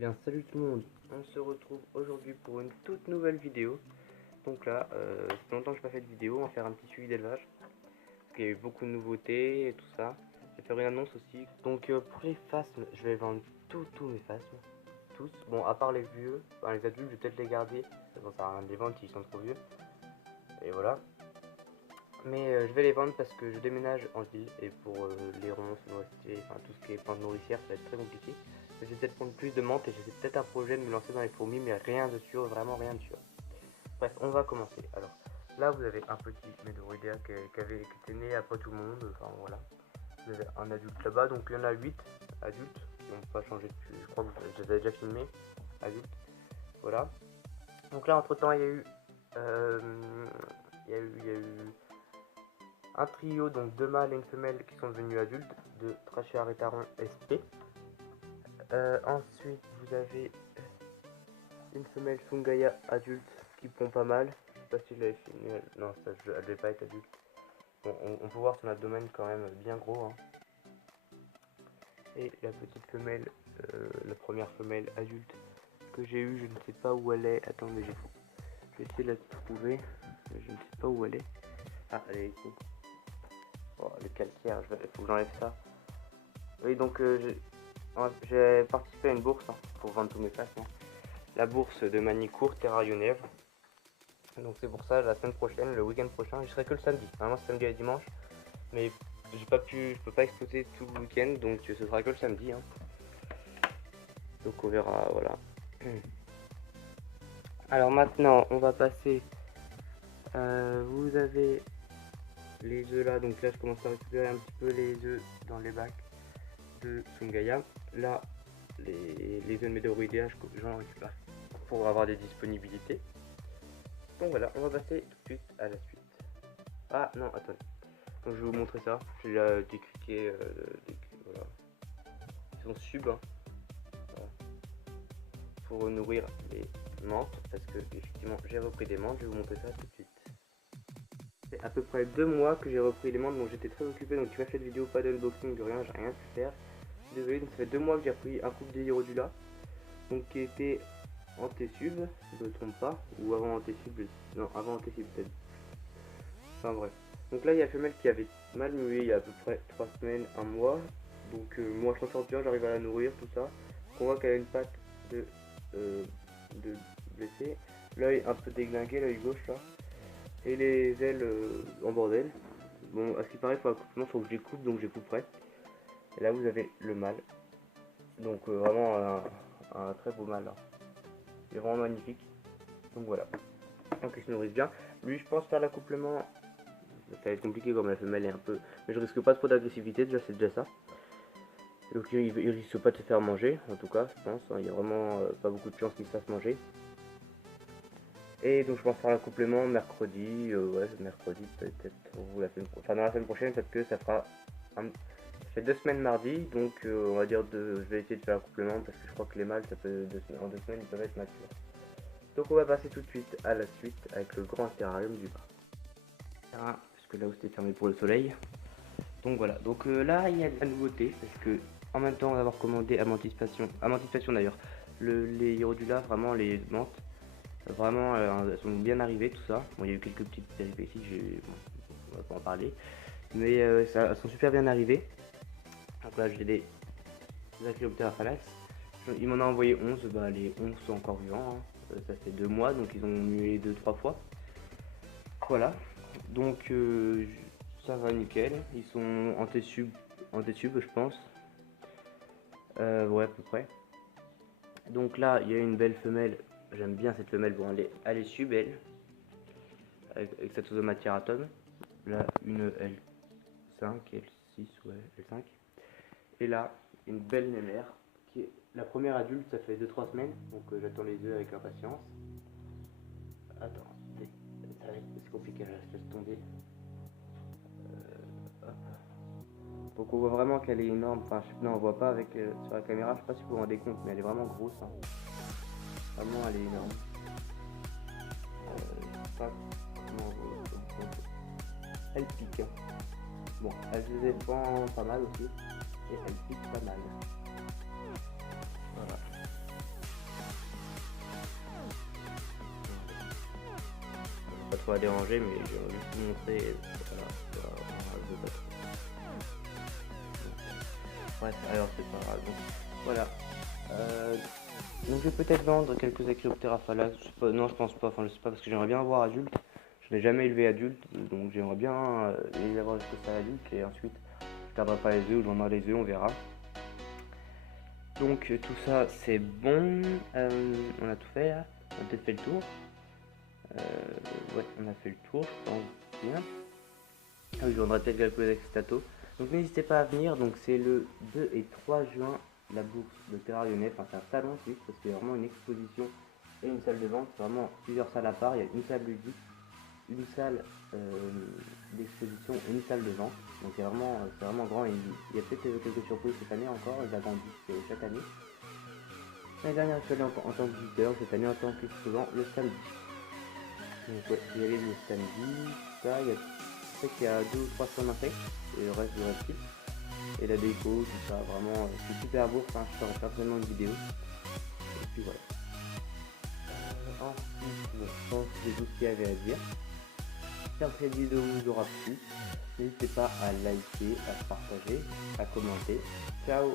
bien salut tout le monde, on se retrouve aujourd'hui pour une toute nouvelle vidéo. Donc là, ça fait longtemps que je n'ai pas fait de vidéo, on va faire un petit suivi d'élevage. Parce qu'il y a eu beaucoup de nouveautés et tout ça. Je vais faire une annonce aussi. Donc pour les phasmes, je vais vendre tous mes phasmes. Tous. Bon, à part les vieux, enfin, les adultes, je vais peut-être les garder. Ça sert à rien de les vendre s'ils sont trop vieux. Et voilà. Mais je vais les vendre parce que je déménage en ville. Et pour les ronces, enfin tout ce qui est plantes nourricières, ça va être très compliqué. Je vais peut-être prendre plus de menthe et j'ai peut-être un projet de me lancer dans les fourmis, mais rien de sûr, vraiment rien de sûr. Bref, on va commencer. Alors, là vous avez un petit Medoridea qui était né après tout le monde, enfin voilà. Vous avez un adulte là-bas, donc il y en a 8 adultes qui n'ont pas changé depuis, je crois que je les avais déjà filmés, adultes. Voilà. Donc là, entre temps, il y a eu un trio, donc 2 mâles et une femelle qui sont devenus adultes, de Trachyaretaron SP. Ensuite, vous avez une femelle Sungaya adulte qui pond pas mal. Je sais pas si je l'avais filmé. Non, ça, elle devait pas être adulte. Bon, on peut voir son abdomen quand même bien gros. Hein. Et la petite femelle, la première femelle adulte que j'ai eue, je ne sais pas où elle est. Attendez, je vais essayer de la trouver. Je ne sais pas où elle est. Ah, elle est ici. Oh, le calcaire, il faut que j'enlève ça. Oui, donc j'ai participé à une bourse hein, pour vendre tous mes places. Hein. La bourse de Manicourt, Terra-Yonève. Donc c'est pour ça, la semaine prochaine, le week-end prochain, je serai que le samedi. Vraiment samedi et dimanche. Mais je peux pas exploser tout le week-end, donc ce sera que le samedi. Hein. Donc on verra, voilà. Alors maintenant, on va passer. Vous avez les œufs là, donc là je commence à récupérer un petit peu les œufs dans les bacs de Sungaya. Là, les œufs de Medoridea, j'en récupère pour avoir des disponibilités. Donc voilà, on va passer tout de suite à la suite. Ah non, attendez. Donc je vais vous montrer ça. J'ai déjà décriqué. Voilà. Ils sont sub. Hein. Voilà. Pour nourrir les menthes. Parce que effectivement j'ai repris des menthes. Je vais vous montrer ça tout de suite. C'est à peu près 2 mois que j'ai repris les menthes. Donc j'étais très occupé. Donc tu m'as fait de vidéo, pas d'unboxing, de rien. J'ai rien pu faire. Désolé, donc ça fait 2 mois que j'ai repris un couple d'Hierodula. Donc qui était en T-sub, si je ne me trompe pas. Ou avant en T-sub. Non, avant en T-sub peut-être. Enfin bref. Donc là il y a la femelle qui avait mal mué il y a à peu près 3 semaines, 1 mois. Donc moi je m'en sors bien, j'arrive à la nourrir, tout ça. On voit qu'elle a une patte de blessée. L'œil un peu déglingué, l'œil gauche là. Et les ailes en bordel. Bon, à ce qui paraît, pour l'accouplement, il faut que je les coupe, donc je les couperai. Et là vous avez le mâle. Donc vraiment un très beau mâle là. Il est vraiment magnifique. Donc voilà. Donc il se nourrissent bien. Lui je pense faire l'accouplement. Ça va être compliqué comme la femelle est un peu... Mais je risque pas trop d'agressivité, déjà c'est déjà ça. Donc il risque pas de se faire manger, en tout cas je pense. Hein. Il y a vraiment pas beaucoup de chances qu'il se fasse manger. Et donc je pense faire l'accouplement mercredi. Ouais, mercredi peut-être. Enfin dans la semaine prochaine, peut-être que ça fera... Ça fait 2 semaines mardi, donc on va dire je vais essayer de faire l'accouplement parce que je crois que les mâles, ça peut en 2 semaines ils peuvent être matures. Donc on va passer tout de suite à la suite avec le grand terrarium du bas. Parce que là où c'était fermé pour le soleil. Donc voilà, donc là il y a de la nouveauté parce que en même temps d'avoir commandé Amantistation d'ailleurs, les Hierodula, vraiment les menthes, vraiment elles sont bien arrivées tout ça. Bon il y a eu quelques petites péripéties, on va pas en parler, mais elles sont super bien arrivées. Donc là j'ai des Achyoptera phalas, il m'en a envoyé 11, bah les 11 sont encore vivants, hein. Ça fait 2 mois donc ils ont mué 2-3 fois. Voilà, donc ça va nickel, ils sont en T-sub je pense. Ouais à peu près. Donc là il y a une belle femelle, j'aime bien cette femelle, bon elle est sub elle, avec cette Ozomatiratum. Là une L5, L6, ouais L5. Et là une belle mémère, qui est la première adulte, ça fait 2-3 semaines, donc j'attends les œufs avec impatience. Attends, c'est compliqué, là, je laisse tomber. Donc on voit vraiment qu'elle est énorme, enfin non on voit pas avec sur la caméra, je sais pas si vous vous rendez compte, mais elle est vraiment grosse. Hein. Vraiment elle est énorme. Pas comment elle pique. Hein. Bon, elle se défend pas mal aussi. Et elle pique pas mal. Voilà. soit dérangé, mais je vais juste vous montrer. Bref, alors c'est pas grave. Donc, voilà. Donc je vais peut-être vendre quelques Achyoptera phalas. Non, je pense pas. Enfin, je sais pas parce que j'aimerais bien avoir adulte. Je n'ai jamais élevé adulte, donc j'aimerais bien les avoir jusqu'au stade adulte et ensuite je perdrai pas les œufs ou j'en aurai les œufs, on verra. Donc tout ça c'est bon. On a tout fait là. On a peut-être fait le tour. Ouais, on a fait le tour, je pense bien. Ah oui, je vendrai peut-être quelques extato. Donc n'hésitez pas à venir. Donc c'est le 2 et 3 juin, la bourse de Terrarionnais. Enfin, c'est un salon suisse parce qu'il y a vraiment une exposition et une salle de vente. C'est vraiment plusieurs salles à part. Il y a une salle ludique, une salle d'exposition et une salle de vente. Donc c'est vraiment grand. Et il y a peut-être quelques surprises cette année encore. Ils agrandissent chaque année. L'année dernière, je suis allé en tant que visiteur. Cette année, en tant que souvent le samedi. Donc ouais, j'y allais le samedi. Ça, je sais qu'il y a 2 ou 3 stands d'insectes et le reste du reptile. Et la déco, tout ça, vraiment, c'est super beau. Enfin, je ferai certainement une vidéo. Et puis voilà. Ensuite, je pense que c'est tout ce qu'il y avait à dire. J'espère que cette vidéo vous aura plu. N'hésitez pas à liker, à partager, à commenter. Ciao!